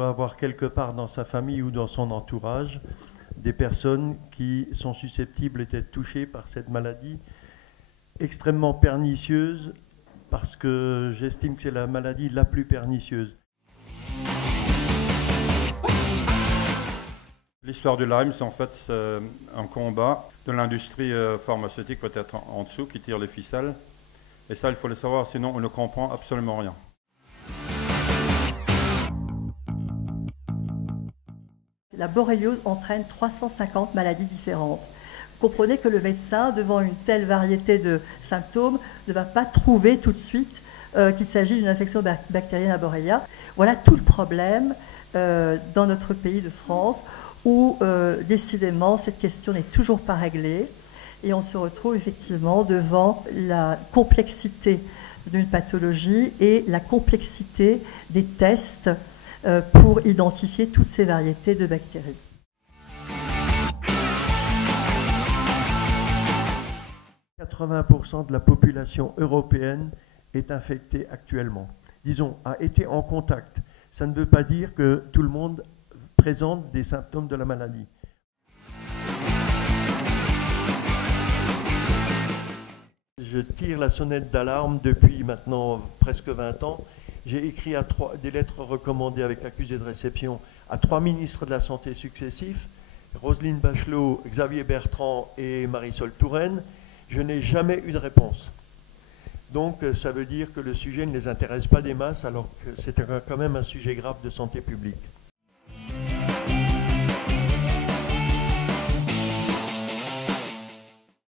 doit avoir quelque part dans sa famille ou dans son entourage des personnes qui sont susceptibles d'être touchées par cette maladie extrêmement pernicieuse, parce que j'estime que c'est la maladie la plus pernicieuse. L'histoire du Lyme, c'est en fait un combat de l'industrie pharmaceutique, peut-être en dessous, qui tire les ficelles. Et ça, il faut le savoir, sinon on ne comprend absolument rien. La borréliose entraîne 350 maladies différentes. Comprenez que le médecin, devant une telle variété de symptômes, ne va pas trouver tout de suite qu'il s'agit d'une infection bactérienne à Borrelia. Voilà tout le problème dans notre pays de France, où décidément cette question n'est toujours pas réglée, et on se retrouve effectivement devant la complexité d'une pathologie et la complexité des tests pour identifier toutes ces variétés de bactéries. « 80% de la population européenne est infectée actuellement. Disons, a été en contact. Ça ne veut pas dire que tout le monde présente des symptômes de la maladie. Je tire la sonnette d'alarme depuis maintenant presque 20 ans. J'ai écrit des lettres recommandées avec accusé de réception à 3 ministres de la Santé successifs, Roselyne Bachelot, Xavier Bertrand et Marisol Touraine. Je n'ai jamais eu de réponse. Donc ça veut dire que le sujet ne les intéresse pas des masses, alors que c'est quand même un sujet grave de santé publique.